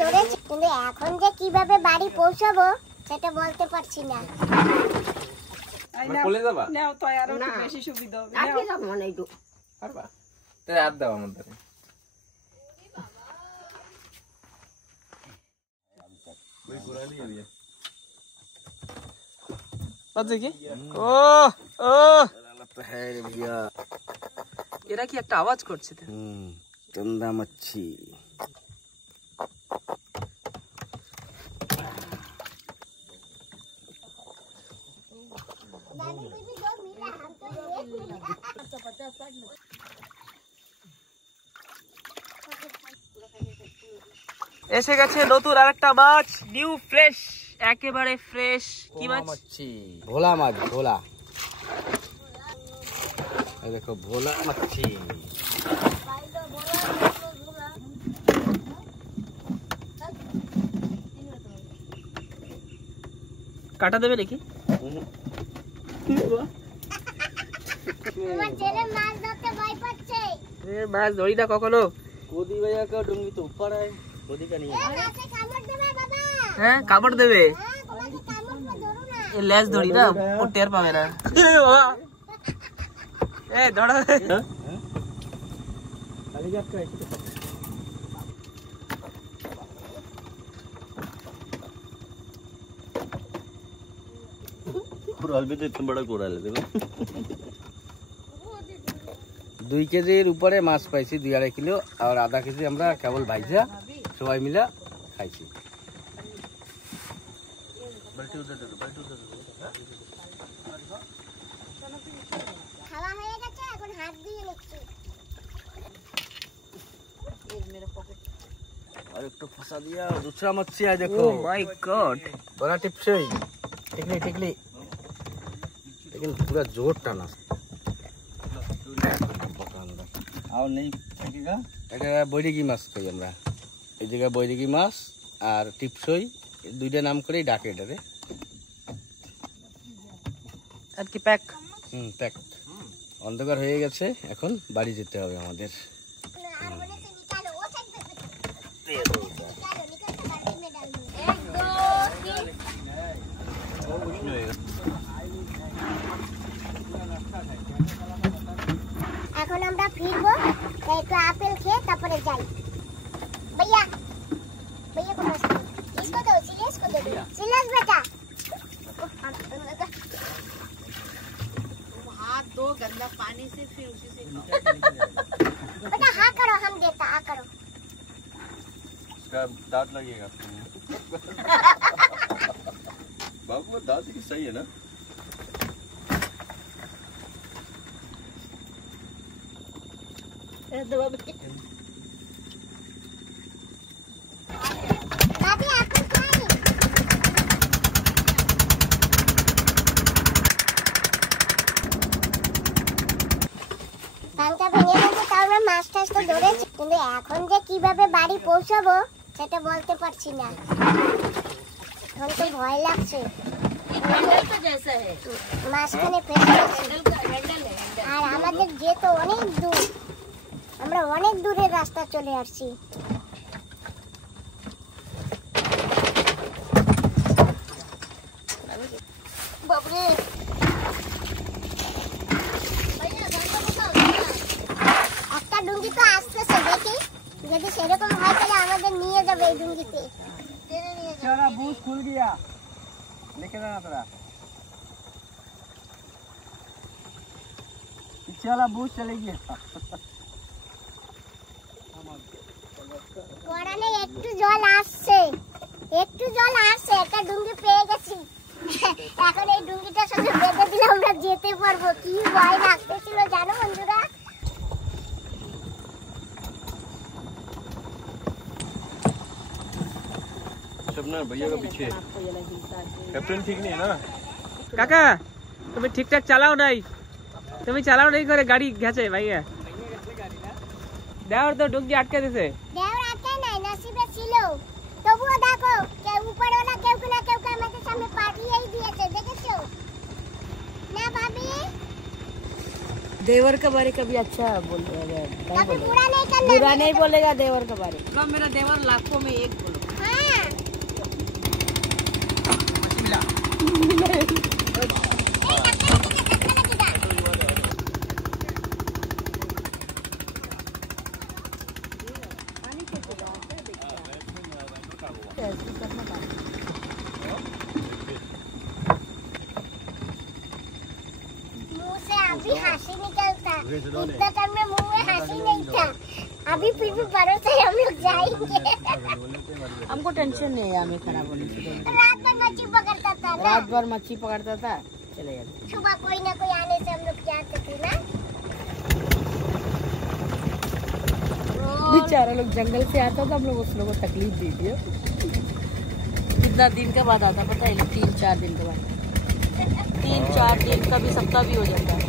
ধরেছি, কিন্তু এখন যে কিভাবে বাড়ি পৌঁছাবো সেটা বলতে পারছি না। কোলে যাবা? নাও তো আরো একটু বেশি সুবিধা হবে। আজকে যাব না একটু। পারবা? তাই আর দাও আমার ধারে। ওই গোড়া নিয়ে নিয়ে। বাজে কি? ও ও लगता है रे भैया। এরা কি একটা আওয়াজ করছে তো? चंदा मच्छी। এসে গেছে নতুন আরেকটা মাছ, নিউ ফ্রেশ, একেবারে ফ্রেশ। কি মাছ? मच्छी भोला माछ भोला। ये देखो भोला मच्छी। কাটা দেবে নাকি? আমার ছেলে মাছ ধরতে ভয় পাচ্ছে। মাছ ধরি না কখনো। गोदी भैया का डूंगी तो ऊपर है, गोदी का नहीं है। মাছে কামড় দেবে বাবা। হ্যাঁ কামড় দেবে। হ্যাঁ, তোমাকে কামড় করে ধরো না। এ লেজ ধরি না, ও টের পাবে না। এ ধরো। खाली जात का ऐसे तो कोराल भी तो इतना बड़ा कोराल है देखो। 2 কেজির উপরে মাছ পাইছি, 2-2.5 কিলো, আর আধা কেজি আমরা কেবল ভাইজা সবাই মিলে খাইছি। খাওয়া হয়ে গেছে, এখন হাত দিয়ে নিচ্ছি। और एक तो फंसा दिया, और दूसरा मच्छी है देखो। ও মাই গড। बड़ा टिप्सई, टिकली टिकली, लेकिन पूरा जोर टाना। और नहीं थकेगा। এটা বৈদিকি মাছ কই আমরা, এই জায়গা বৈদিকি মাছ আর টিপসই, দুইটা নাম করেই ডাকে এটারে। আর কি প্যাক? প্যাক। অন্ধকার হয়ে গেছে, এখন বাড়ি যেতে হবে আমাদের। আর বলেছে নিকালো, ও সাইড पे निकालो, निकल के बाल्टी में डाल दो। 1 2 3। এখন আমরা ফিরবো, তাই একটু আপেল খেয়ে তারপরে যাই। भैया भैया को मस्त इसको दो, सिलेस को दे दो। सिलेस बेटा हाथ धो गंदा पानी से, फिर उसी से बेटा हाँ करो, हम देता हाँ करो। इसका दांत लगेगा। बाबू का दांत भी सही है ना? दादी आपको खाई কানটা ভেঙে গেছে, তাও আমরা মাছ টাছ তো ধরেছি, কিন্তু এখন যে কিভাবে বাড়ি পৌঁছাবো সেটা বলতে পারছি না। এখন তো ভয় লাগছে। तो जैसा है মাঝখানে ফেসে গেছি, हैंडल है। আর আমাদের যেতে অনেক দূর, আমরা অনেক দূরের রাস্তা চলে আসছি। বাবরে একটা ডুঙ্গি তো আসতেছে, দেখি যদি সেরকম হয় তাহলে আমাদের নিয়ে যাবে এই ডুঙ্গিতে, টেনে নিয়ে যাবে। तेरा बूथ खुल गया, लेके जाना तेरा पीछे वाला बूथ चले गया। গড়ালে একটু জল আসছে, একটু জল আসছে, একটা ডুঙ্গি পেয়ে গেছি। এখন এই ডুঙ্গিটার সাথে বেঁধে দিলে আমরা যেতে পারবো। কি ভয় লাগতেছিল জানো বন্ধুরা। शबनम भैया का पीछे। कैप्टन ठीक नहीं है ना? কাকা তুমি ঠিকঠাক চালাও নাই, তুমি চালাও নাই করে গাড়ি গেছে ভাইয়া। দেওয়ার তো ডুঙ্গি আটকে দিছে। দেওর আটকে নাই, নসিবে ছিল, তবুও দেখো কে উপরওয়ালা কেউ না কেউ আমাদের সামনে পাঠিয়েই দিয়েছে, দেখেছো না ভাবি? देवर के बारे कभी अच्छा बोल रहा है, कभी बुरा नहीं करना, बुरा नहीं बोलेगा देवर के बारे। मेरा देवर लाखों में एक बोलो। अभी हंसी निकलता, इतना टाइम में मुंह में हंसी नहीं था, अभी फिर भी भरोसा है हम लोग जाएंगे। हमको टेंशन नहीं है हमें खराब होने से। रात भर मच्छी पकड़ता था ना, रात भर मच्छी पकड़ता था, चले जाते। सुबह कोई ना कोई आने से हम लोग जाते थे ना। बेचारा लोग जंगल से आता था, हम लोग उस लोगों को तकलीफ दी थी। कितना दिन के बाद आता पता है? 3-4 दिन के बाद, 3-4 दिन का भी सप्ताह भी हो जाता है।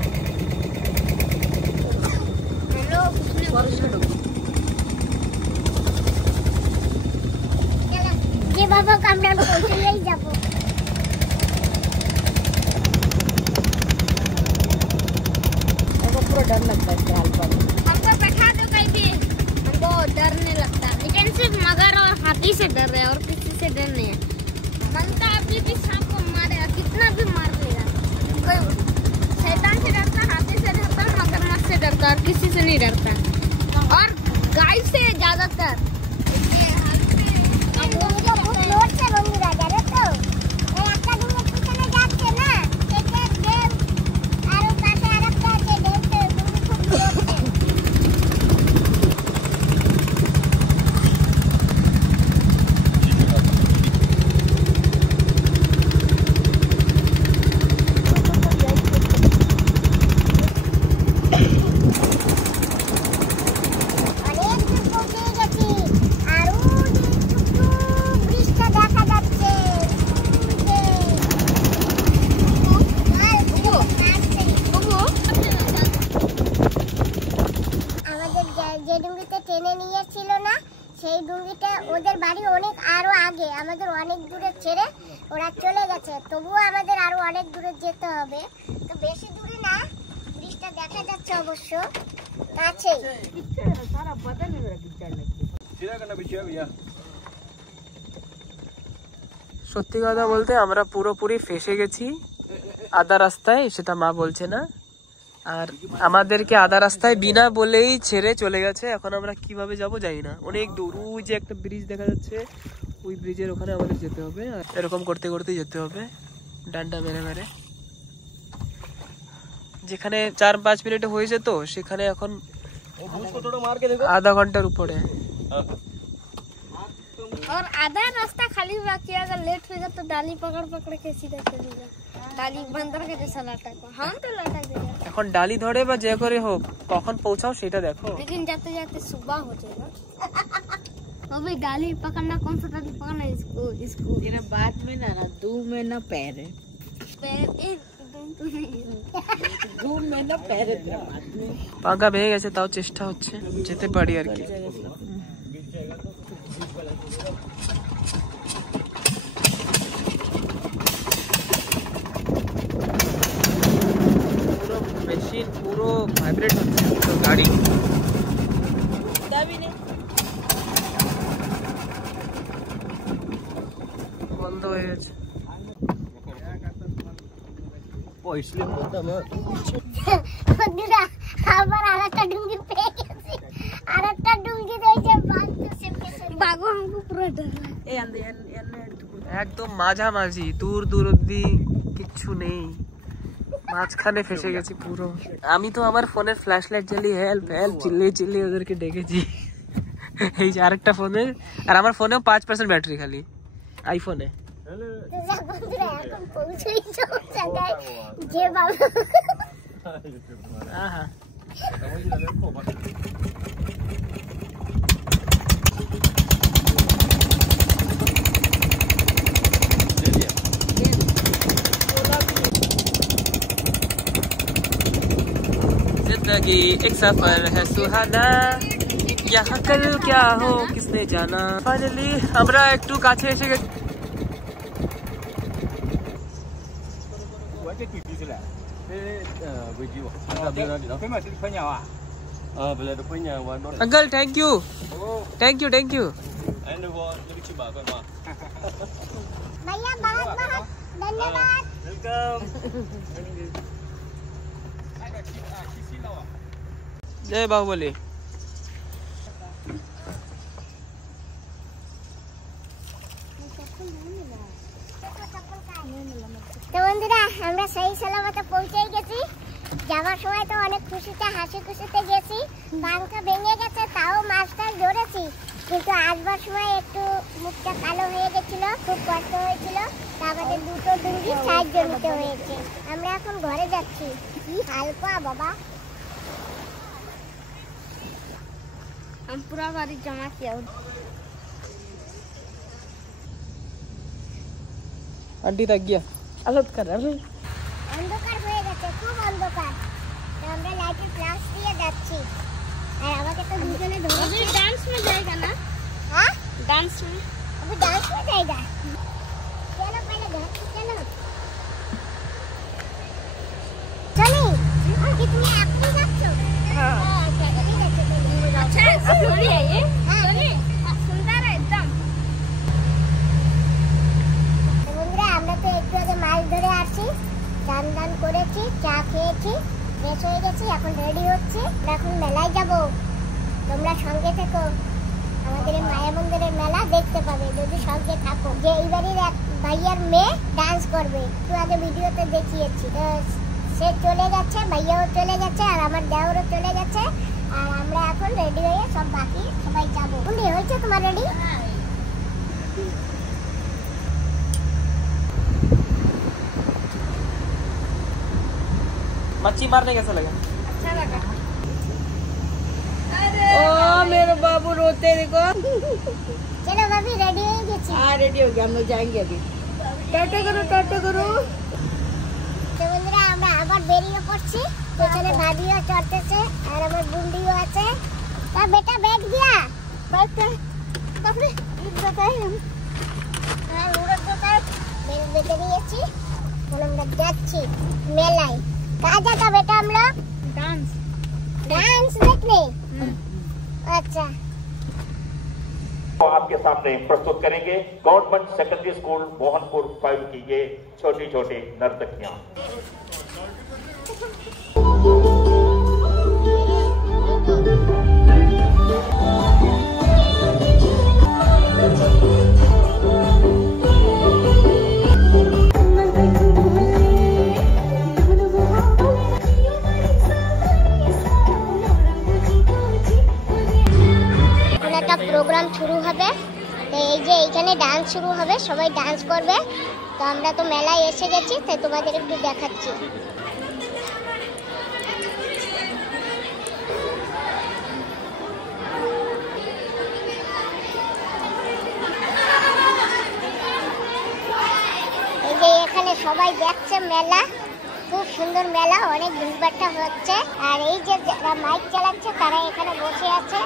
ये बाबा कामना पहुंचे ही जाबो। हमको पूरा डर लगता है हाल पर। हमको बैठा दो कहीं भी, हमको डर नहीं लगता, लेकिन सिर्फ मगर और हाथी से डर है और किसी से डर नहीं है। मनता अभी भी सांप को मारेगा, कितना भी मार लेगा। कोई शैतान से डरता, हाथी से डरता, मगरमच्छ से डरता और किसी से नहीं डरता, और गाय से ज्यादातर। সেই ডুঙ্গিটা ওদের বাড়ি অনেক আরো আগে, আমাদের অনেক দূরে ছেড়ে ওরা চলে গেছে, তবুও আমাদের আরো অনেক দূরে যেতে হবে। তো বেশি দূরে না, ব্রিজটা দেখা যাচ্ছে অবশ্য কাছেই। সত্যি কথা বলতে আমরা পুরোপুরি ফেসে গেছি আধা রাস্তায়, সেটা মা বলছে না, আর আমাদেরকে আধা রাস্তায় বিনা বলেই ছেড়ে চলে গেছে। এখন আমরা কিভাবে যাব জানি না, অনেক দূর। ওই যে একটা ব্রিজ দেখা যাচ্ছে, ওই ব্রিজের ওখানে আমাদের যেতে হবে, আর এরকম করতে করতে যেতে হবে ডান্ডা মেরে মেরে। যেখানে 4-5 মিনিটে হয়ে যেত সেখানে এখন आधा घंटार ऊपर है। और आधा रास्ता खाली बाकी, अगर लेट हो जाए तो डाली पकड़ पकड़ के सीधा चलेगा, डाली बंदर के जैसा लटक। हम तो लटक देगा। এখন ডালি ধরে বা যে করে হোক কখন পৌঁছাও সেটা দেখো। लेकिन जाते जाते सुबह हो जाएगा। अबे डाली पकड़ना, कौन सा डाली पकड़ना? इसको तेरा बाद में ना दूर में ना पैर है, पैर एक तो नहीं दूर में ना पैर है तेरा बाद में। পাঙ্কা ভেঙে গেছে, তাও চেষ্টা হচ্ছে যেতে পারি আর কি। পুরো মেশিন পুরো ভাইব্রেট হচ্ছে পুরো গাড়ি। বন্ধ হয়ে গেছে। বন্ধুরা আবার আরেকটা ডুঙ্গি পেয়ে গেছি, আরেকটা ডুঙ্গি রয়েছে, বাঘও আমাকে পুরো ডর একদম মাঝামাঝি, দূর দূর অব্দি কিচ্ছু নেই, মাঝখানে ফেসে গেছি পুরো। আমি তো আমার ফোনের ফ্ল্যাশ লাইট জ্বালিয়ে হেল্প হেল্প চিল্লিয়ে চিল্লিয়ে ওদেরকে ডেকেছি। এই যে আরেকটা ফোনে, আর আমার ফোনেও 5% ব্যাটারি খালি, আইফোনে। বন্ধুরা এখন পৌঁছেই সব জায়গায় যে বাবা। আহা जिंदगी एक सफर है सुहाना, यहाँ कल क्या हो किसने जाना। फाइनली আমরা একটু কাছে এসে গেছি। Uncle thank you thank you thank you. भैया बहुत बहुत धन्यवाद। जय बाहुबली। তো বন্ধুরা আমরা সেই সালামতে পৌঁছে গেছি। যাওয়ার সময় তো অনেক খুশিতে হাসি খুশিতে গেছি, পাংখা ভেঙে গেছে তাও মাছটা ধরেছি, কিন্তু আসবার সময় একটু মুখটা কালো হয়ে গেছিল, খুব কষ্ট হয়েছিল। তা আমাদের দুটো ডুঙ্গি সাহায্য নিতে হয়েছে। আমরা এখন ঘরে যাচ্ছি। কি হালকা বাবা, हम पूरा बारी जमा किया। आंटी तक गया अलग कर অন্ধকার হয়ে গেছে, খুব অন্ধকার। তো আমরা লাইটের ফ্ল্যাশ দিয়ে যাচ্ছি। আর আমাকে তো দুজনে ধরে ডান্স में जाएगा ना? हाँ डांस में, अभी डांस में जाएगा। चलो पहले घर चलो। चलो और कितनी आपको जाओ? हाँ अच्छा सोनी है ये। सोनी सुंदर है एकदम। বন্ধুরা আমরা তো একটু আগে মাছ ধরে আসছি, স্নান দান করেছি, চা খেয়েছি, ফ্রেশ হয়ে গেছি, এখন রেডি হচ্ছে, এখন মেলায় যাব। তোমরা সঙ্গে থেকো, আমাদের এই মায়া মন্দিরের মেলা দেখতে পাবে যদি সঙ্গে থাকো। যে এইবারের এক ভাইয়ার মেয়ে ডান্স করবে, একটু আগে ভিডিওতে দেখিয়েছি। সে চলে গেছে, ভাইয়াও চলে গেছে, আর আমার দেওরও চলে গেছে। আর আমরা এখন রেডি হয়ে সব বাকি সবাই যাবো। কোনটি হয়েছে তোমার রেডি? मच्छी मारने कैसा लगा? अच्छा लगा। ओ मेरे बाबू रोते देखो। चलो भाभी रेडी हो गई। हाँ रेडी हो गया, हम लोग जाएंगे अभी। टाटा करो टाटा करो। তো বন্ধুরা আমরা আবার বেরিয়ে পড়ছি। পেছনে ভাবিও চড়তেছে আর আমার বুন্ডিও আছে। তা বেটা ব্যাগ দিয়া বাইকটা তারপরে উড়াতাই হ্যাঁ উড়াতাই বেরিয়ে দিয়েছি। এখন আমরা যাচ্ছি মেলায়। कहाँ जाता बेटा हम लोग? डांस देखने। अच्छा आपके सामने प्रस्तुत करेंगे गवर्नमेंट सेकेंडरी स्कूल मोहनपुर 5 की ये छोटी छोटी नर्तकियां। প্রোগ্রাম শুরু হবে, তো এই যে এইখানে ডান্স শুরু হবে, সবাই ডান্স করবে। তো আমরা তো মেলায় এসে গেছি, তাই তোমাদের একটু দেখাচ্ছি। এই যে এখানে সবাই দেখছে মেলা, খুব সুন্দর মেলা, অনেক ভিড়ভাট্টা হচ্ছে। আর এই যে যারা মাইক চালাচ্ছে তারা এখানে বসে আছে।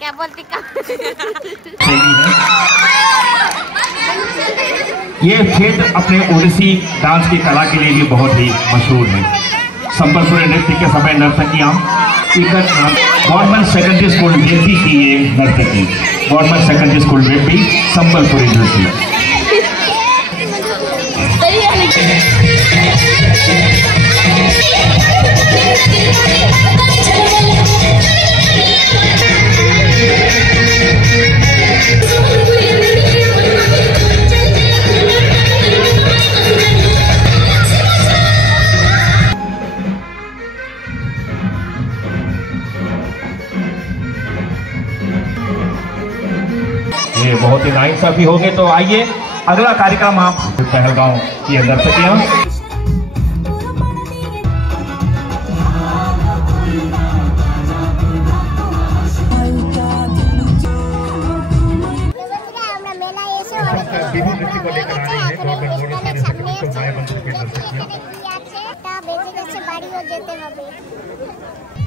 क्या बोलती ये क्षेत्र अपने ओडिसी डांस की कला के लिए भी बहुत ही मशहूर है। संबलपुरी नृत्य के समय नर्तकियां गवर्नमेंट सेकेंडरी स्कूल वेपी की ये नर्तकी, गवर्नमेंट सेकेंडरी स्कूल वेपी संबलपुरी नृत्य। ये बहुत ही नाइंसाफी हो गए। तो आइए अगला कार्यक्रम आप पहलगांव की नर्तकियां।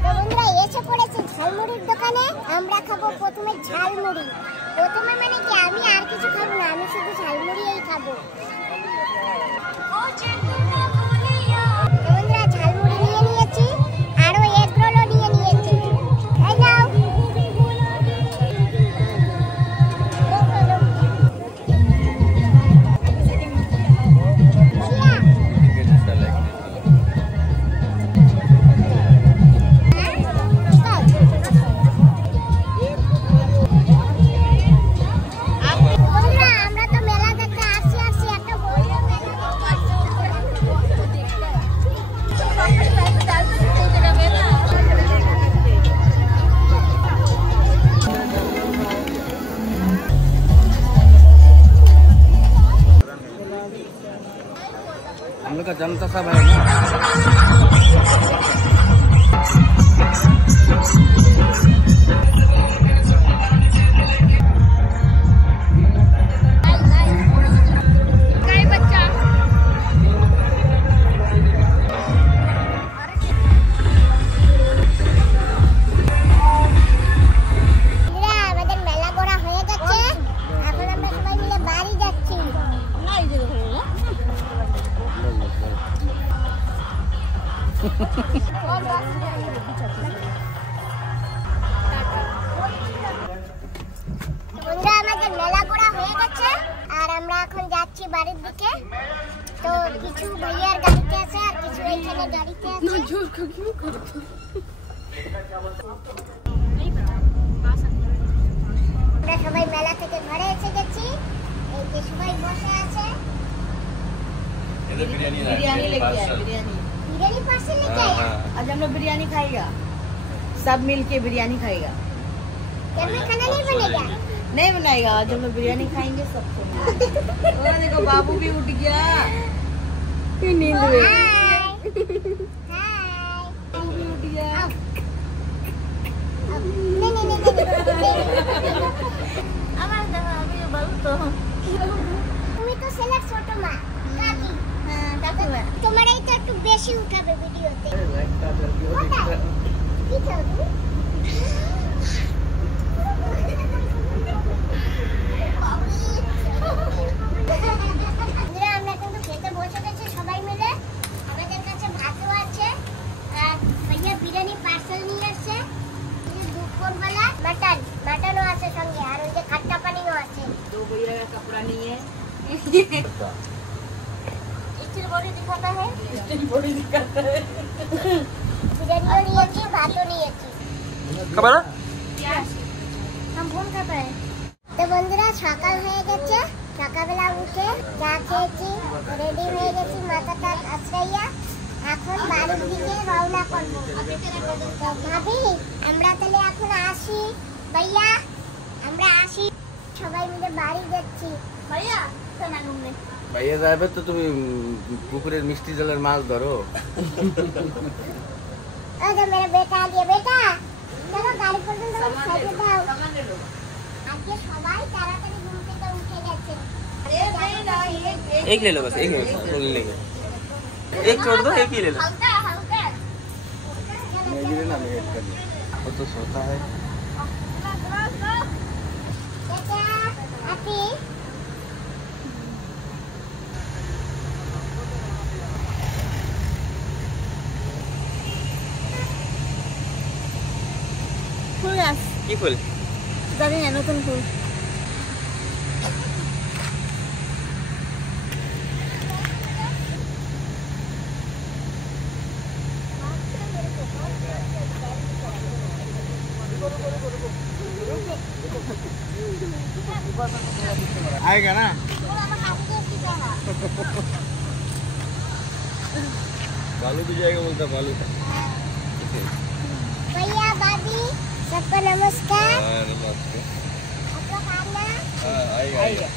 বন্ধুরা এসে পড়েছে ঝালমুড়ির দোকানে। আমরা খাবো প্রথমে ঝালমুড়ি। প্রথমে মানে কি আমি আর কিছু খাবো না, আমি শুধু ঝালমুড়িই খাবো। বন্ধুরা ঝালমুড়ি নিয়ে নিয়েছি, আরো এগ রোলও নিয়ে নিয়েছি। এই নাও। हम लोग का जनता सब है ना। বন্ধুরা আমাদের মেলা ঘোরা হয়ে গেছে আর আমরা এখন যাচ্ছি বাড়ির দিকে। তো কিছু ভাইয়ার গাড়িতে আছে আর কিছু এইখানে গাড়িতে আছে। আমরা সবাই মেলা থেকে ঘরে এসে গেছি। এই যে সবাই বসে আছে। बिरयानी लेके आए, बिरयानी बिरयानी पार्सल लेके आए। आज हम लोग बिरयानी खाएगा, सब मिल के बिरयानी खाएगा। घर में खाना नहीं बनेगा? नहीं बनाएगा, आज हम लोग बिरयानी खाएंगे सबको। और देखो बाबू भी उठ गया नींद में। हाय बाबू भी उठ गया। नहीं नहीं नहीं আমার দেখো আমি বলতো তুমি তো ছেলের ছোট মা কাকি। হ্যাঁ কাকিমা তোমারই তো একটু বেশি উঠাবে ভিডিওতে। কি খাও তুমি? আমরা কিন্তু খেতে বসে গেছি সবাই মিলে। আমাদের কাছে ভাতও আছে আর ভাইয়া বিরিয়ানি পার্সেল নিয়ে আসছে। দুপুরবেলা मटनও আছে সঙ্গে আর ওই যে খট্টা পানিও আছে। दो भैया का कपड़ा नहीं है। स्टील बॉडी दिखाता है। स्टील बॉडी दिखाता है। बिरयानी নিয়েছি, ভাতও নিয়েছি। খাবা না? हम फोन कर पाए। তো বন্ধুরা সকাল হয়ে গেছে। সকালবেলা উঠে চা খেয়েছি, রেডি হয়ে গেছি মাথাটা আছড়াইয়া। এখন বাড়ির দিকে রওনা করব। তো ভাবি আমরা তাহলে এখন আসি। ভাইয়া আমরা আসি, সবাই মিলে বাড়ি যাচ্ছি। ভাইয়া সোনা ঘুমনে ভাইয়া যাবে তো তুমি পুকুরের মিষ্টি জলের মাছ ধরো। ओ जो मेरा बेटा आ गया। बेटा चलो गाड़ी পর্যন্ত সাইডে দাও। আজকে সবাই তাড়াতাড়ি ঘুম থেকে উঠে গেছে। एक ले लो बस, एक ले लो। एक छोड़ दो, एक ही ले लो। हल्का हल्का मेरे ना मैं कर वो तो सोता है। बेटा आती ফুল আস কি ফুল? জানি না, নতুন ফুল। आएगा ना? बालू भी जाएगा बोलता बालू का। भैया बाबी सबको नमस्कार। नमस्ते। आप लोग आएगा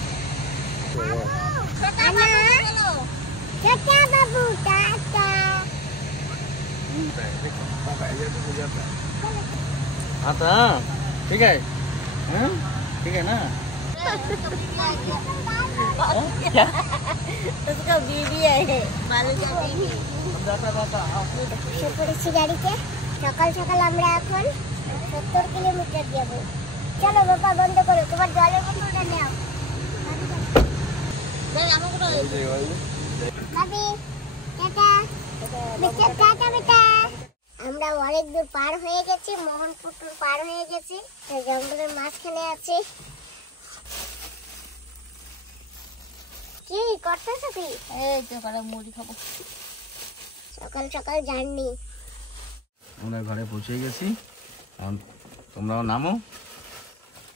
छोटा बाबू टाटा। आता ठीक है ठीक है ना। उसका बीवी है, मालिक का बीवी। পড়েছি গাড়িতে, সকাল সকাল আমরা এখন 70 কিলোমিটার যাব। চলো বাবা বন্ধ করো, তোমার জলের বোতলটা নাও। বাবি টাটা, বেটা টাটা বেটা। আমরা অনেক দূর পার হয়ে গেছি, মোহনপুর পার হয়ে গেছি, জঙ্গলের মাঝখানে আছি। কি করতেছ কি? এই তো কারা মুড়ি খাবো। সকাল সকাল জার্নি। আমরা ঘরে পৌঁছে গেছি, এখন তোমরাও নামো,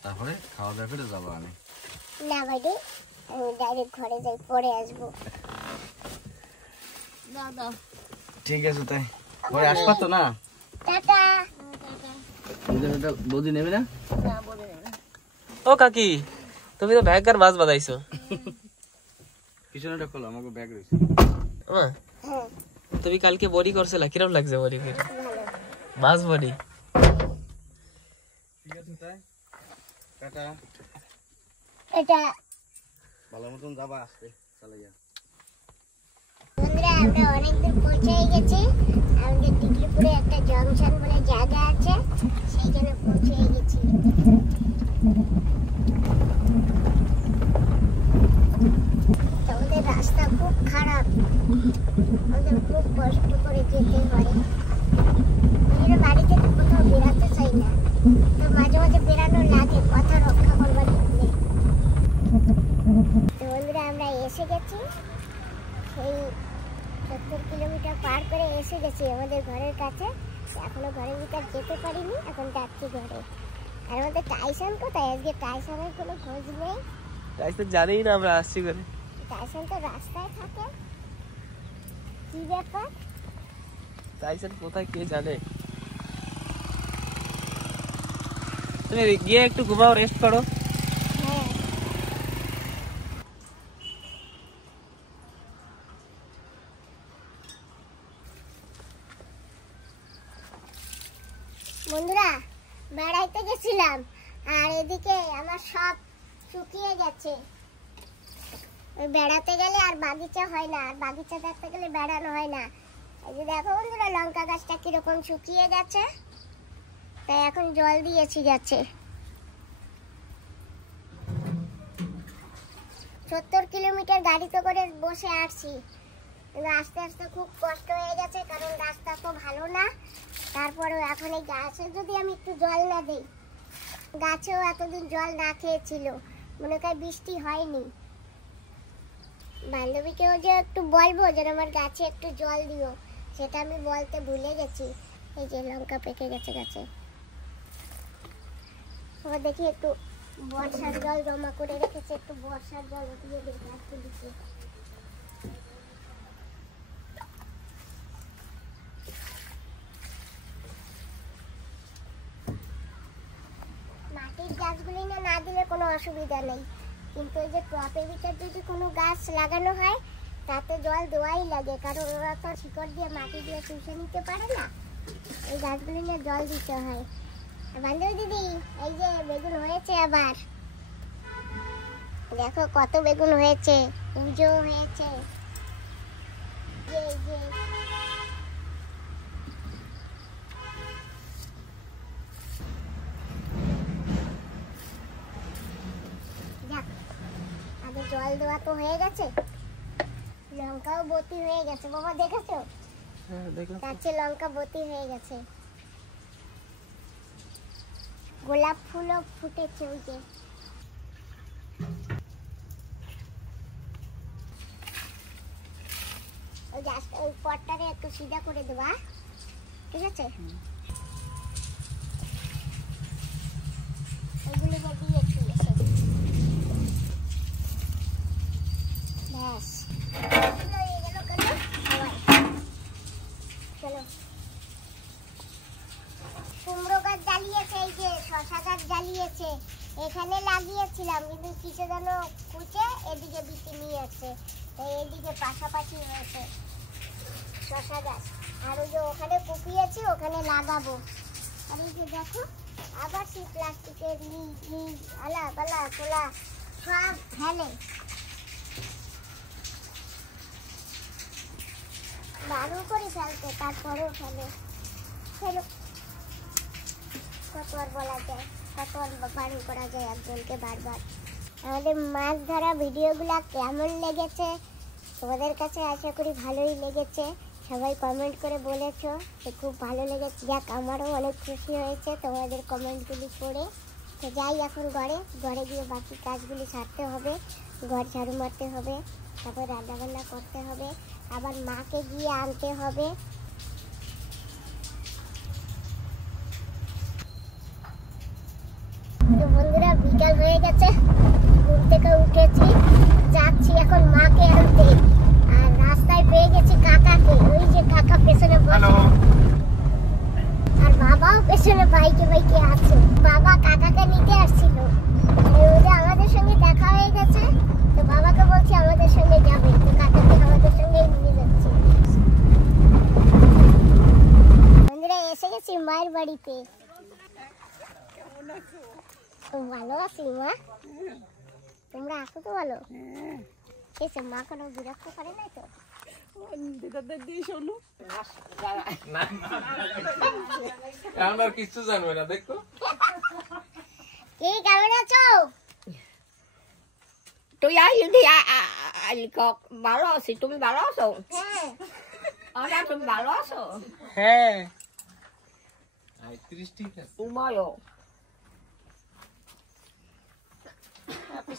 তারপরে খাওয়া দাওয়া করে যাবো। আমি না বাইরে, আমি ডাইরেক্ট ঘরে যাই, পরে আসবো। দাদা ঠিক আছে, তাই পরে আসবা তো না? টাটা। বৌদি নেবে না? ও কাকি, তুমি তো ভয়ঙ্কর মাছ বাজাইছো। পিছনেটা খোলো, আমাকে ব্যাগ রয়েছে। হ্যাঁ, হ্যাঁ তুমি কালকে বড়ি করছিলা, কিরম লাগছে বড়ি করে? ভালো। মাছ বড়ি। ঠিক আছে, তাই টাটা। এটা ভালো মতন যাবা, আসতে চলে যা। বন্ধুরা আমরা অনেক দূর পৌঁছে গেছি। আমাদের টিকলিপুরে একটা জংশন বলে জায়গা আছে, সেইখানে পৌঁছে গেছি। আমাদের রাস্তা খুব খারাপ, আমাদের খুব কষ্ট করে যেতে হয়। আমরা বাড়ি থেকে কোথাও বেরাতে চাই না, তো মাঝে মাঝে বেরানো লাগে কথা রক্ষা করবার জন্য। তো বন্ধুরা আমরা এসে গেছি, সেই 70 কিলোমিটার পার করে এসে গেছি আমাদের ঘরের কাছে। এখনো ঘরের ভিতর যেতে পারিনি, এখন যাচ্ছি ঘরে। আর আমাদের টাইসন কোথায়? আজকে টাইসনের কোনো খোঁজ নেই। তাই তো জানিই না আমরা আসছি করে। টাইসন তো রাস্তায় থাকে, কি ব্যাপার? টাইসন কোথায় কে জানে। তুমি গিয়ে একটু ঘুমাও, রেস্ট করো। হ্যাঁ বন্ধুরা বেড়াইতে গেছিলাম, আর এদিকে আমার সব শুকিয়ে গেছে। ওই বেড়াতে গেলে আর বাগিচা হয় না, আর বাগিচা দেখতে গেলে বেড়ানো হয় না। এই যে দেখো বন্ধুরা, লঙ্কা গাছটা কিরকম শুকিয়ে গেছে, তাই এখন জল দিয়েছি গাছে। 70 কিলোমিটার গাড়িতে করে বসে আসছি, কিন্তু আস্তে আস্তে খুব কষ্ট হয়ে গেছে, কারণ রাস্তা তো ভালো না। তারপরেও এখন এই গাছে যদি আমি একটু জল না দিই, গাছেও এতদিন জল না খেয়েছিল, মনে হয় বৃষ্টি হয়নি। বান্ধবীকেও যে একটু বলবো যেন আমার গাছে একটু জল দিও, সেটা আমি বলতে ভুলে গেছি। এই যে লঙ্কা পেকে গেছে গাছে, আবার দেখি একটু বর্ষার জল জমা করে রেখেছে, একটু বর্ষার জল দিয়ে দেখি একটু দিচ্ছি। মাটির গাছগুলি না দিলে কোনো অসুবিধা নেই, কিন্তু ওই যে টপের ভিতর যদি কোনো গাছ লাগানো হয় তাতে জল দেওয়াই লাগে, কারণ ওরা তো শিকড় দিয়ে মাটি দিয়ে শুষে নিতে পারে না, এই গাছগুলি নিয়ে জল দিতে হয়। বান্ধবী দিদি, এই যে বেগুন হয়েছে, আবার দেখো কত বেগুন হয়েছে, পুজো হয়েছে। এই যে জল দেওয়া তো হয়ে গেছে, লঙ্কাও বতি হয়ে গেছে। বাবা দেখেছো? হ্যাঁ দেখলাম। গাছে লঙ্কা বতি হয়ে গেছে, গোলাপ ফুলও ফুটেছে। ওই যে ওই গাছটা, ওই পটটারে একটু সিধা করে দেবা, ঠিক আছে? ওইগুলো দিয়ে একটু এসে ব্যাস চলো। কুমড়ো গাছ জ্বালিয়েছে, এই যে শশা গাছ জ্বালিয়েছে, এখানে লাগিয়েছিলাম কিন্তু কিছু যেন কুচে এদিকে বিচি নিয়ে আছে, তাই এদিকে পাশাপাশি রয়েছে শশা গাছ। আর ওই যে ওখানে কুপিয়েছি ওখানে লাগাবো। আর এই যে দেখো আবার সেই প্লাস্টিকের আলা পালা খোলা সব ফেলে, বারো করে ফেলতে, তারপরেও ফেলে। ফেলো, কত আর বলা যায়, কত আর বারণ করা যায় একজনকে বারবার। আমাদের মাছ ধরা ভিডিওগুলো কেমন লেগেছে তোমাদের কাছে? আশা করি ভালোই লেগেছে। সবাই কমেন্ট করে বলেছো যে খুব ভালো লেগেছে। যাক, আমারও অনেক খুশি হয়েছে তোমাদের কমেন্টগুলি পড়ে। তো যাই এখন ঘরে গিয়ে বাকি কাজগুলি সারতে হবে, ঘর ঝাড়ু মারতে হবে, তারপর রান্নাবান্না করতে হবে, আবার মাকে গিয়ে আনতে হবে। তো বন্ধুরা, বিকাল হয়ে গেছে, ঘুম থেকে উঠেছি, যাচ্ছি এখন মাকে আনতে। আর রাস্তায় পেয়ে গেছি কাকাকে, ওই যে কাকা পেছনে বসে, আর বাবাও পেছনে বাইকে আছে। বাবা কাকাকে নিতে আসছিল, ওই যে আমাদের সঙ্গে দেখা হয়ে গেছে, তো বাবাকে বলছি আমাদের সঙ্গে যাবে, তো কাকাকে আমাদের সঙ্গে নিয়ে যাচ্ছি। বন্ধুরা, এসে গেছি মায়ের বাড়িতে। ভালো আছি মা, তোমরা আছো তো ভালো? এসে মা কোনো বিরক্ত করে নাই তো? আমরা কিছু জানবে না, দেখো কি কেমন আছো? তুই আইলি ভালো আছি, তুমি ভালো আছো? হ্যাঁ। তুমি ভালো আছো? হ্যাঁ। বলো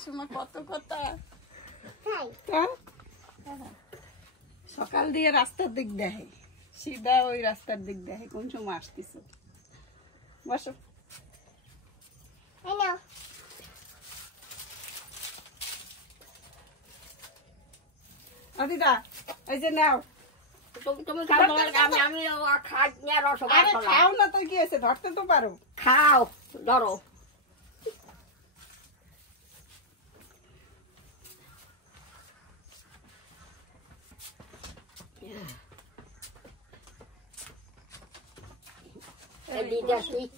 সময় কত কথা। তাই সকাল দিয়ে রাস্তার দিক দেখে, সিধা ওই রাস্তার দিক দেখে কোন সময় আসতেছ। বসো। এই নাও। দিদা এই যে নাও। তুমি খাও না তো কি আছে, ধরতে তো পারো। খাও, ধরো।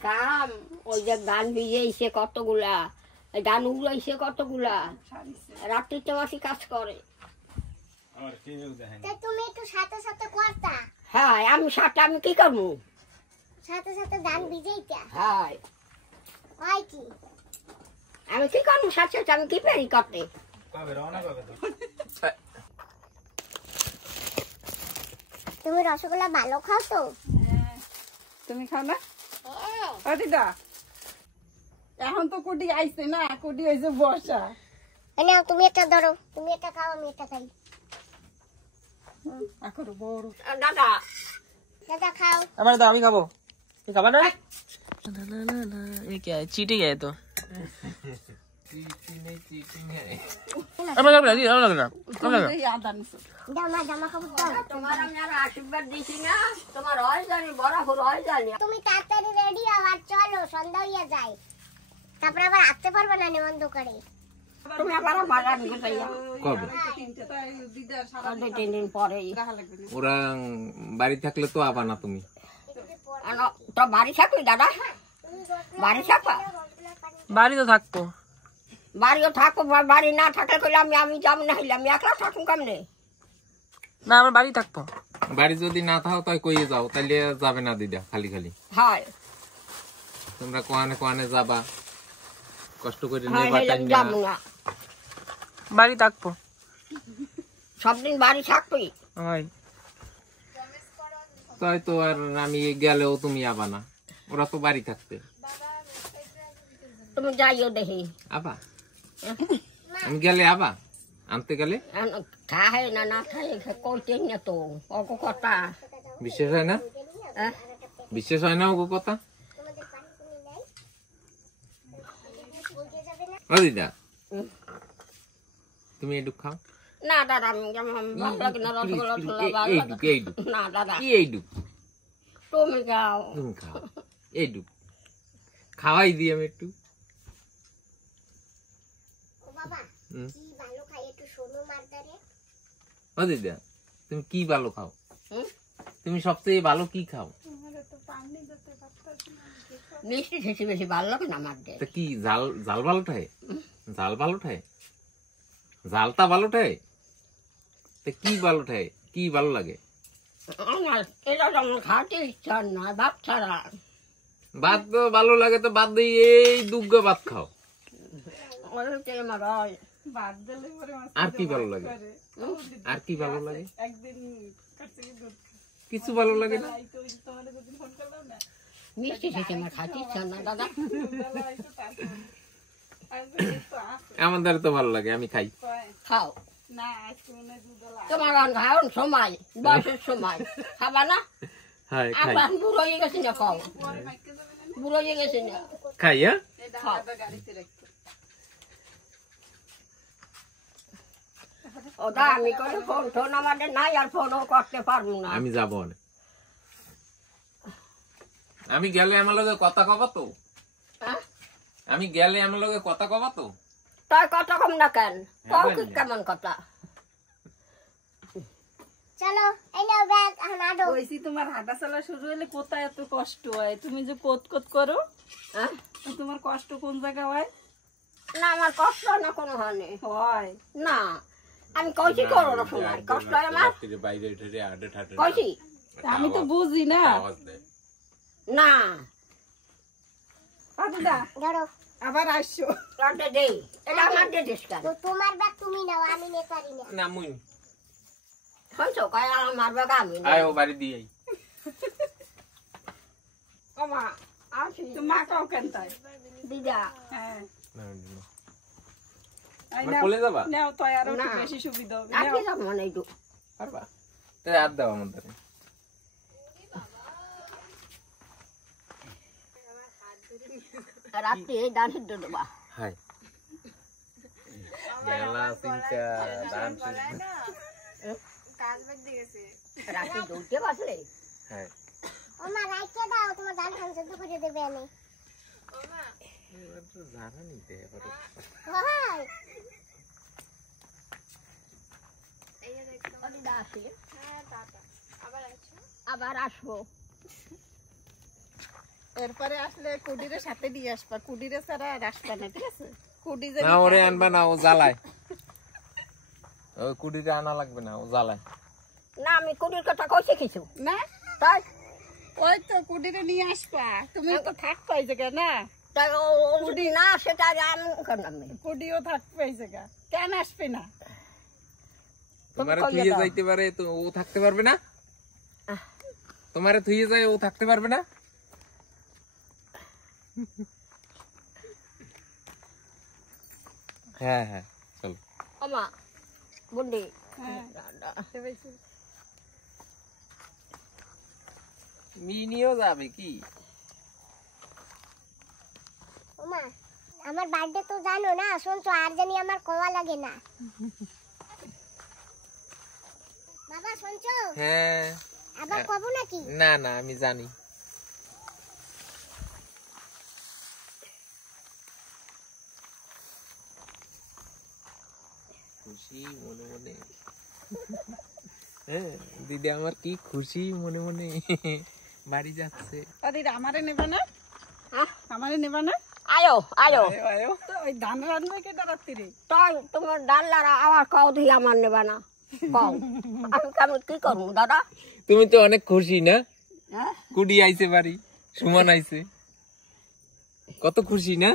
কাম ওই যে ধান ভিজেছে কতগুলা, ধান উড়াইছে কতগুলা, রাত্রিতে মাসি কাজ করে। তুমি একটু সাথে সাথে করতা? হ্যাঁ, আমি সাথে আমি কি করবো? সাথে সাথে ধান ভিজাইতা? হ্যাঁ। হয় কি? আমি কি করবো সাথে সাথে, আমি কি পারি করতে? তুমি রসগোল্লা ভালো খাও তো? তুমি খাও না? হ্যাঁ। দিদা এখন তো কুটি আইছে না, কুটি হয়েছে বর্ষা। নাও, তুমি একটা ধরো, তুমি একটা খাও, আমি একটা খাই। দাদা দাদা খাও। আমার দাও, আমি খাবো। তুই খাবা না? ये क्या है? चीटिंग है तो। আমার লাগবে না, আমার লাগবে না, আমার লাগবে না। জামা জামা খাবো দাও। তোমার আমি আর আশীর্বাদ দিছি না, তোমার হয় জানি বরাবর হয় জানি। তুমি তাড়াতাড়ি রেডি হও আর চলো, সন্ধ্যা হয়ে যায়, তারপর আবার আসতে পারবে না নিমন্ত্রণ করে। তুমি আবার বাগান কোথায় কবে? দুই তিন দিন পরে। ওরা বাড়ি থাকলে তো আবা না তুমি। তো বাড়ি থাকবি দাদা? বাড়ি থাকবা? বাড়ি তো থাকবো। বাড়িও থাকবো, বাড়ি না থাকলে কইলে আমি যাবো না, হইলে আমি একলা থাকুন কেমনে? না, আমার বাড়ি থাকবো। বাড়ি যদি না থাও তাই কইয়ে যাও, তাইলে যাবে না দিদা খালি খালি। হয় তোমরা কোয়ানে কোয়ানে যাবা, কষ্ট করে হয়, নেবা হইলে টাইম আমি না। যাবো না। বাড়ি থাকবো সবদিন বাড়ি থাকবি? হয়। তাই তো, আর আমি গেলেও তুমি আবা না, ওরা তো বাড়ি থাকতে। তুমি যাইও দেখি। আবা আমি গেলে আবা আনতে গেলে খায় না না খায় কইতে না তো অগো কথা। বিশেষ হয় না? বিশেষ হয় না ওগো কথা? ও দিদা তুমি একটু খাও না দাদা, আমি ভালো লাগে না রসগোল্লা না দাদা। কি এইডুক? তুমি খাও। তুমি খাও এইডুক, খাওয়াই দিই আমি একটু। ভালো খাই একটু সোনু মারদারে ও দিদা তুমি কি ভালো খাও? তুমি সবচেয়ে ভালো কি খাও? মিষ্টি খেতে বেশি ভালো লাগে না আমার। তা কি জাল জাল ভালো ঠায়? জাল ভালো ঠায়? জালটা ভালো ঠায়? তা কি ভালো ঠায়? কি ভালো লাগে? আমার এটা আমার খাতে ইচ্ছা না, ভাত ছাড়া। ভাত তো ভালো লাগে, তো ভাত দিয়ে এই দুগ্গা ভাত খাও। আর কি ভালো লাগে? আর কি ভালো লাগে? কিছু ভালো লাগে না? মিষ্টি খেতে আমার খাতে ইচ্ছা না দাদা। আমাদের তো ভালো লাগে, আমি খাই। খাও তোমার খাও সময়, বয়সের সময় খাবা না? হ্যাঁ খাই। আবার বুড়ো হয়ে গেছি না, খাও বুড়ো হয়ে গেছি না, খাই। হ্যাঁ খাও। ওটা আমি করে ফোন টোন আমাদের নাই, আর ফোনও করতে পারবো না। আমি যাবো না। আমি গেলে আমার লগে কথা কবা তো? আমি গেলে আমার লগে কথা কবা তো? তাই কথা কম না কেন? কও কি কেমন কথা? চলো এই নাও ব্যাগ হাঁটো। কইছি তোমার হাঁটা চলা শুরু হলে কোথায় এত কষ্ট হয়? তুমি যে কোত কোত করো, তোমার কষ্ট কোন জায়গা হয়? না আমার কষ্ট না কোনো হানি হয় না। আমি কইছি করো না সময় কষ্ট হয় আমার, বাইরে ঠেরে আডে ঠাটে কইছি আমি তো বুঝি না। না দাদা ধরো আবার আসছো। এটা দেই, এটা আমার দিয়ে দিস কেন? তো তোমার ব্যাগ তুমি নাও, আমি নিতে পারি না। না মুই শুনছো কয় আমার বাবা আমি না। আয় ও বাড়ি দিয়ে ও মা আসি তো মা কাও কেন তাই? দিদা। হ্যাঁ বলে যাবা? নাও তো আরো না। বেশি সুবিধা হবে। রাখি যাব মনে একটু। পারবা? তাই আর দাও আমাদের। রাত্রি এই দান সিদ্ধ দেবা। হাই মেলা সিংকা দান রাত্রি দৌড়তে বাসলে হ্যাঁ ওমা রাইখে দাও, তোমার ধান খান সেদ্ধ করে দেবে আমি। জানা নিতে পারো। হয় দিদা আসি। আবার আসবো। এরপরে আসলে কুডিরের সাথে দিয়ে আসবা, কুডিরে ছাড়া আর আসবা না, ঠিক আছে? কুডি যে না ওরে আনবা না, ও জ্বালায়। ওই কুড়িটা আনা লাগবে না, ও জ্বালায়। না আমি কুড়ির কথা কইছি কিছু না, তাই ওই তো কুডিরে নিয়ে আসবা। তুমি তো থাকবা এই জায়গা না, তাই ও যদি না সেটা আমি কেন আমি কুডিও থাকবে এই জায়গা, কেন আসবে না? তোমারে থুইয়ে যাইতে পারে তো ও থাকতে পারবে না? তোমারে থুইয়ে যায় ও থাকতে পারবে না? হ্যাঁ হ্যাঁ চলো। আমা বুন্ডি মিনিও যাবে কি? ওমা আমার বার্থডে তো জানো না, শুনছো? আর জানি আমার কোয়া লাগে না। বাবা শুনছো? হ্যাঁ আবার কব নাকি? না না আমি জানি। খুশি মনে মনে। হ্যাঁ দিদি আমার কি খুশি মনে মনে বাড়ি যাচ্ছে। দিদি আমারে নেবে না? আমারে নেবে না? আয়ো আয়ো আয়ো তো ওই ধান রান্না কেটে রাত্রিরে তাই তোমার ডাল্লারা আবার কাউ দিয়ে আমার নেবা না কাউ। আমি কি করবো দাদা? তুমি তো অনেক খুশি না? কুড়ি আইছে বাড়ি, সুমন আইছে, কত খুশি না?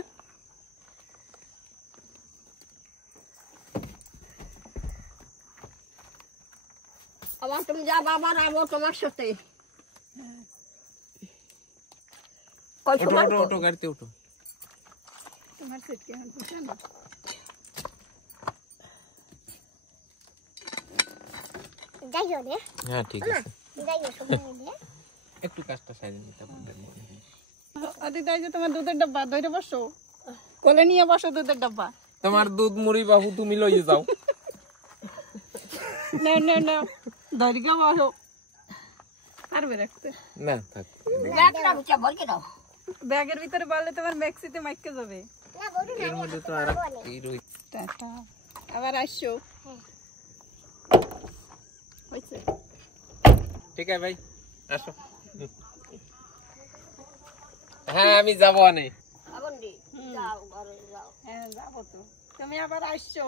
আবার তুমি যা বাবা রাবো তোমার সাথে। ওঠো ওঠো ওঠো গাড়িতে ওঠো। তোমার সেট কেমন বুঝছো না? যাইও রে, হ্যাঁ ঠিক আছে, যাইও সবাই মিলে। একটু কাজটা সাইড নিতে পারবেন। দিদি এই যে তোমার দুধের ডাব্বা ধরে বসো, কোলে নিয়ে বসো দুধের ডাব্বা। তোমার দুধ মুড়ি বাবু তুমি লইয়ে যাও। না না না ধরিকে বসো, পারবে রাখতে? না থাক, ব্যাগটা বুঝা বলকে দাও। ব্যাগের ভিতরে বললে তোমার ম্যাক্সিতে মাইকে যাবে। না বড় এর মধ্যে তো আর এই রই। টাটা। আবার আসছো হয়েছে ঠিক আছে ভাই আসো হ্যাঁ আমি যাবো অনেক হ্যাঁ যাবো তো তুমি আবার আসছো